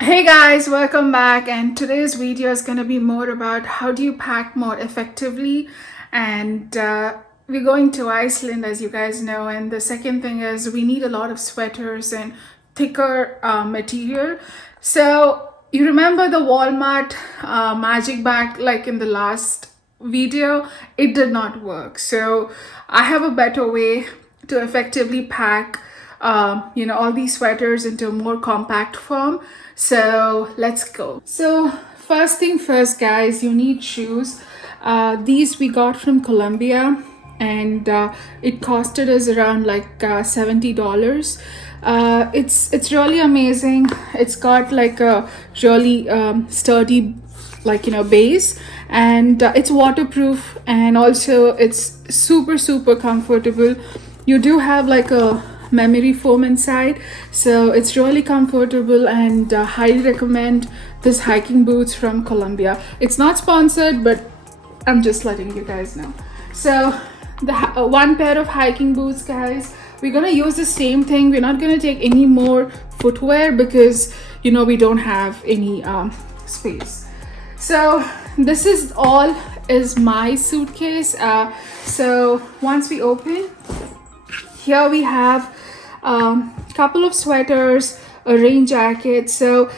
Hey guys, welcome back, and today's video is going to be more about how do you pack more effectively. And we're going to Iceland, as you guys know, and the second thing is we need a lot of sweaters and thicker material. So you remember the Walmart magic bag, like in the last video? It did not work. So I have a better way to effectively pack all these sweaters into a more compact form. So let's go. So first thing first, guys, you need shoes. These we got from Colombia, and it costed us around like $70. It's really amazing. It's got like a really sturdy base, and it's waterproof, and also it's super comfortable. You do have like a memory foam inside, so it's really comfortable, and highly recommend this hiking boots from Colombia. It's not sponsored, but I'm just letting you guys know. So the one pair of hiking boots, guys, we're gonna use the same thing. We're not gonna take any more footwear because we don't have any space. So this is my suitcase. So once we open, here we have a couple of sweaters, a rain jacket. So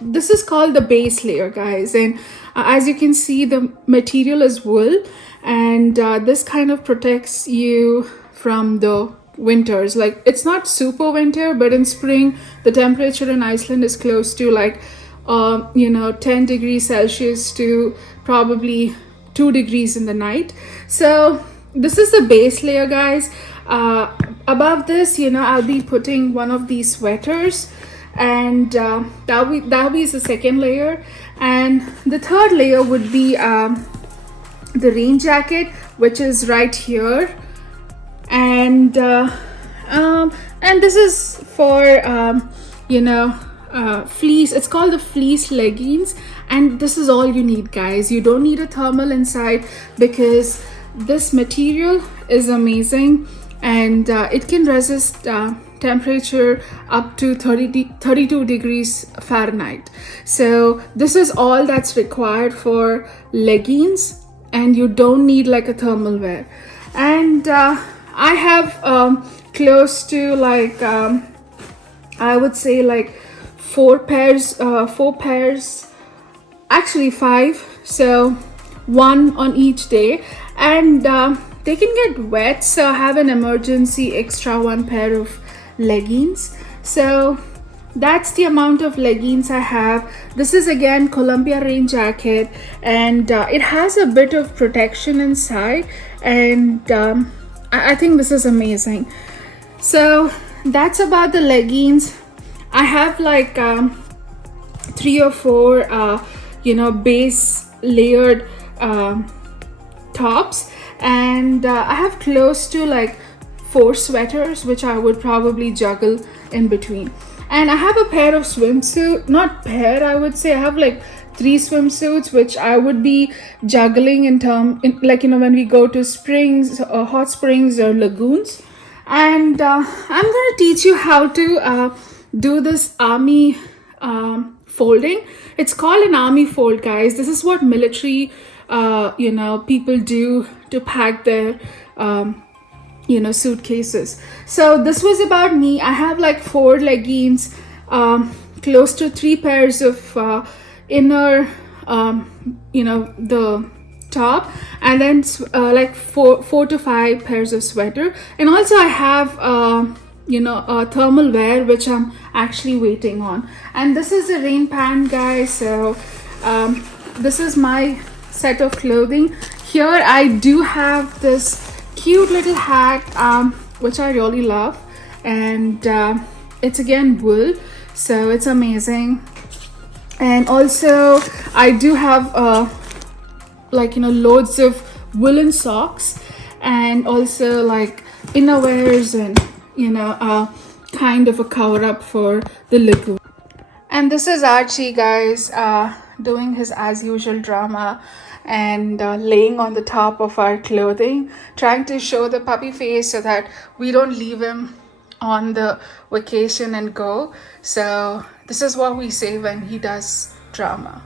this is called the base layer, guys, and as you can see, the material is wool, and this kind of protects you from the winters. Like, it's not super winter, but in spring the temperature in Iceland is close to like 10 degrees Celsius to probably 2 degrees in the night. So this is the base layer, guys. Above this, I'll be putting one of these sweaters, and that'll be the second layer, and the third layer would be the rain jacket, which is right here, and this is for fleece. It's called the fleece leggings, and this is all you need, guys. You don't need a thermal inside because this material is amazing, and it can resist temperature up to 32 degrees Fahrenheit. So this is all that's required for leggings, and you don't need like a thermal wear. And I have close to like I would say like four pairs, actually five, so one on each day, and they can get wet, so I have an emergency extra one pair of leggings. So that's the amount of leggings I have. This is again Columbia rain jacket, and it has a bit of protection inside, and I think this is amazing. So that's about the leggings. I have like 3 or 4 base layered tops, and I have close to like 4 sweaters, which I would probably juggle in between. And I have a pair of swimsuit, not pair, I would say I have like 3 swimsuits, which I would be juggling when we go to springs or hot springs or lagoons. And I'm gonna teach you how to do this army folding. It's called an army fold, guys. This is what military people do to pack their suitcases. So this was about me. I have like 4 leggings, close to 3 pairs of inner the top, and then like 4 to 5 pairs of sweater. And also I have a thermal wear, which I'm actually waiting on. And this is a rain pant, guys. So this is my set of clothing. Here I do have this cute little hat, which I really love, and it's again wool, so it's amazing. And also I do have loads of woolen socks, and also like innerwears, and kind of a cover up for the lagoon. And this is Archie, guys, doing his as usual drama. and laying on the top of our clothing, trying to show the puppy face so that we don't leave him on the vacation and go. So this is what we say when he does drama.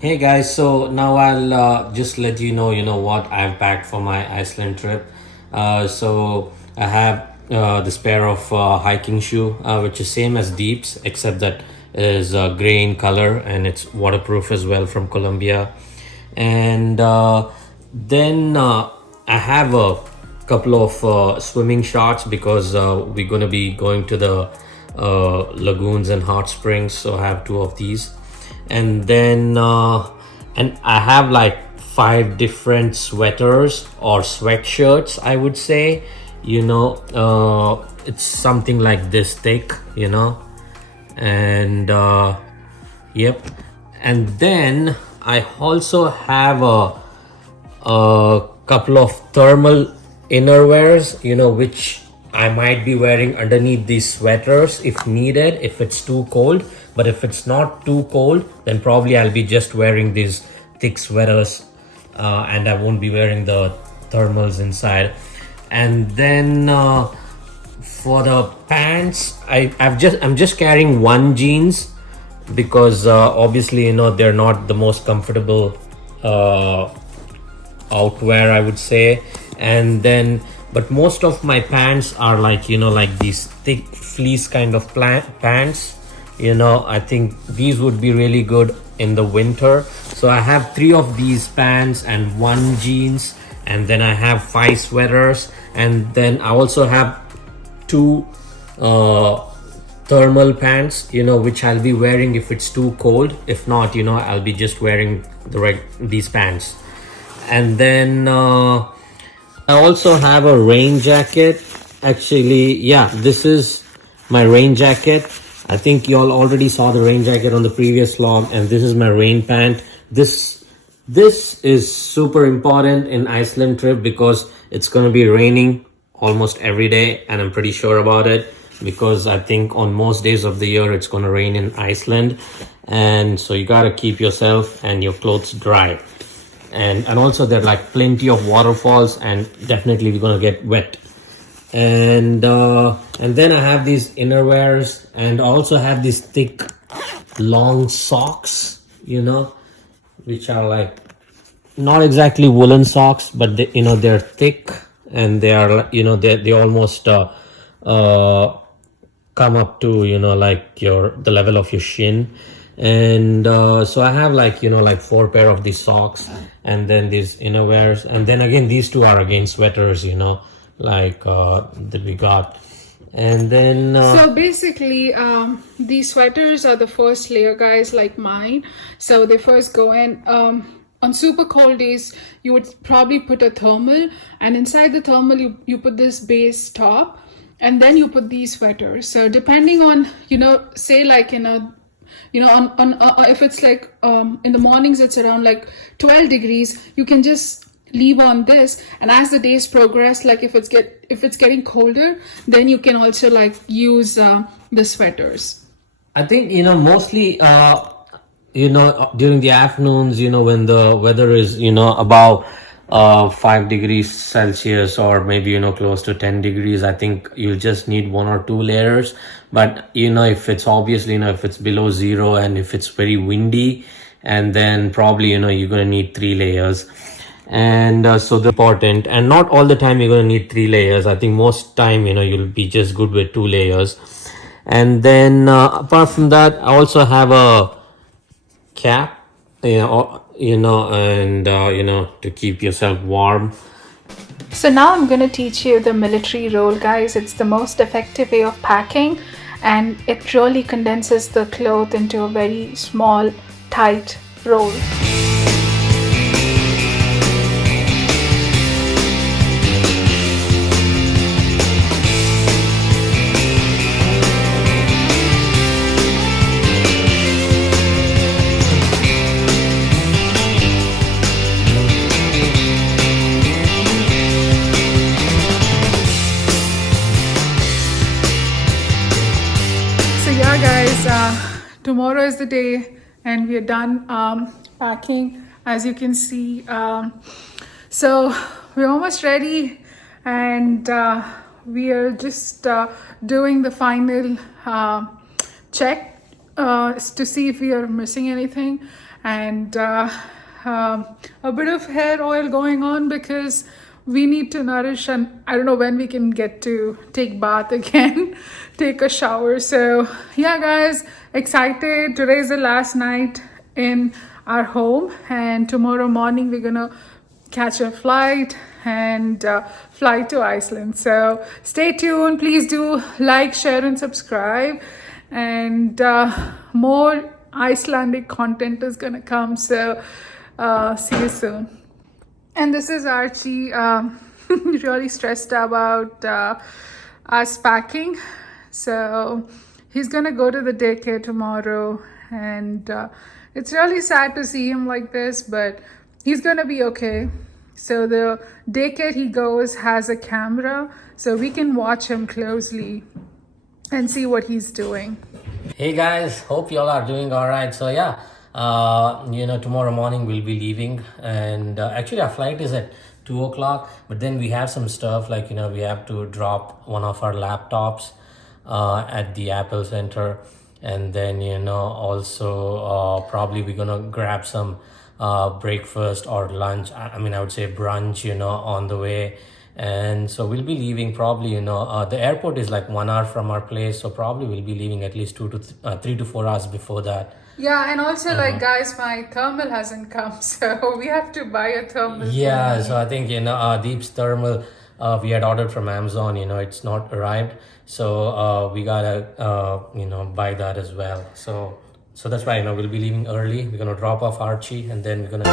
Hey guys, so now I'll just let you know what I've packed for my Iceland trip. So I have this pair of hiking shoe, which is same as Deep's, except that is gray in color and it's waterproof as well from Colombia. And then I have a couple of swimming shorts because we're gonna be going to the lagoons and hot springs. So I have two of these, and then and I have like 5 different sweaters or sweatshirts, I would say. It's something like this thick, and yep. And then I also have a couple of thermal innerwears, which I might be wearing underneath these sweaters if needed, if it's too cold. But if it's not too cold, then probably I'll be just wearing these thick sweaters, and I won't be wearing the thermals inside. And then for the pants, I'm just carrying one jeans because obviously they're not the most comfortable outwear, I would say. And then but most of my pants are like like these thick fleece kind of pants. I think these would be really good in the winter. So I have 3 of these pants and 1 jeans, and then I have 5 sweaters, and then I also have 2 thermal pants, which I'll be wearing if it's too cold. If not, I'll be just wearing these pants. And then I also have a rain jacket. Actually, yeah, this is my rain jacket. I think you all already saw the rain jacket on the previous vlog, and this is my rain pant. This is super important in Iceland trip because it's going to be raining almost every day, and I'm pretty sure about it because I think on most days of the year it's going to rain in Iceland, and so you got to keep yourself and your clothes dry. And also there are like plenty of waterfalls, and definitely we're gonna get wet. And then I have these innerwears, and also have these thick long socks, which are like not exactly woolen socks, but they're thick, and they are they almost come up to like the level of your shin. And so I have like like 4 pair of these socks, and then these innerwears, and then again these 2 are again sweaters, like that we got. And then so basically these sweaters are the first layer, guys, like mine. So they first go in. On super cold days you would probably put a thermal, and inside the thermal you put this base top, and then you put these sweaters. So depending on say like in a on if it's like in the mornings it's around like 12 degrees, you can just leave on this, and as the days progress, like if it's getting colder, then you can also like use the sweaters. I think mostly during the afternoons, when the weather is above 5 degrees Celsius, or maybe close to 10 degrees, I think you'll just need 1 or 2 layers. But if it's obviously if it's below 0 and if it's very windy, and then probably you're gonna need 3 layers. And so the important, and not all the time you're gonna need 3 layers. I think most time you'll be just good with 2 layers. And then apart from that, I also have a cap, and to keep yourself warm. So now I'm going to teach you the military roll, guys. It's the most effective way of packing, and it really condenses the cloth into a very small, tight roll. Yeah, guys, tomorrow is the day and we're done packing as you can see. So we're almost ready, and we are just doing the final check to see if we are missing anything, and a bit of hair oil going on because we need to nourish, and I don't know when we can get to take bath again, take a shower. So yeah guys, excited. Today is the last night in our home, and tomorrow morning we're gonna catch a flight and fly to Iceland. So stay tuned. Please do like, share, and subscribe. And more Icelandic content is gonna come. So see you soon. And this is Archie, really stressed about us packing. So he's gonna go to the daycare tomorrow, and it's really sad to see him like this, but he's gonna be okay. So the daycare he goes has a camera, so we can watch him closely and see what he's doing. Hey guys, hope y'all are doing all right. So yeah, tomorrow morning we'll be leaving, and actually our flight is at 2 o'clock. But then we have some stuff like we have to drop one of our laptops at the Apple Center, and then also probably we're gonna grab some breakfast or lunch. I mean, I would say brunch, on the way. And so we'll be leaving probably, the airport is like 1 hour from our place. So probably we'll be leaving at least 3 to 4 hours before that. Yeah, and also like guys, my thermal hasn't come, so we have to buy a thermal. Yeah, so I think, Deep's thermal, we had ordered from Amazon, it's not arrived. So we gotta, buy that as well. So that's why, we'll be leaving early. We're gonna drop off Archie, and then we're gonna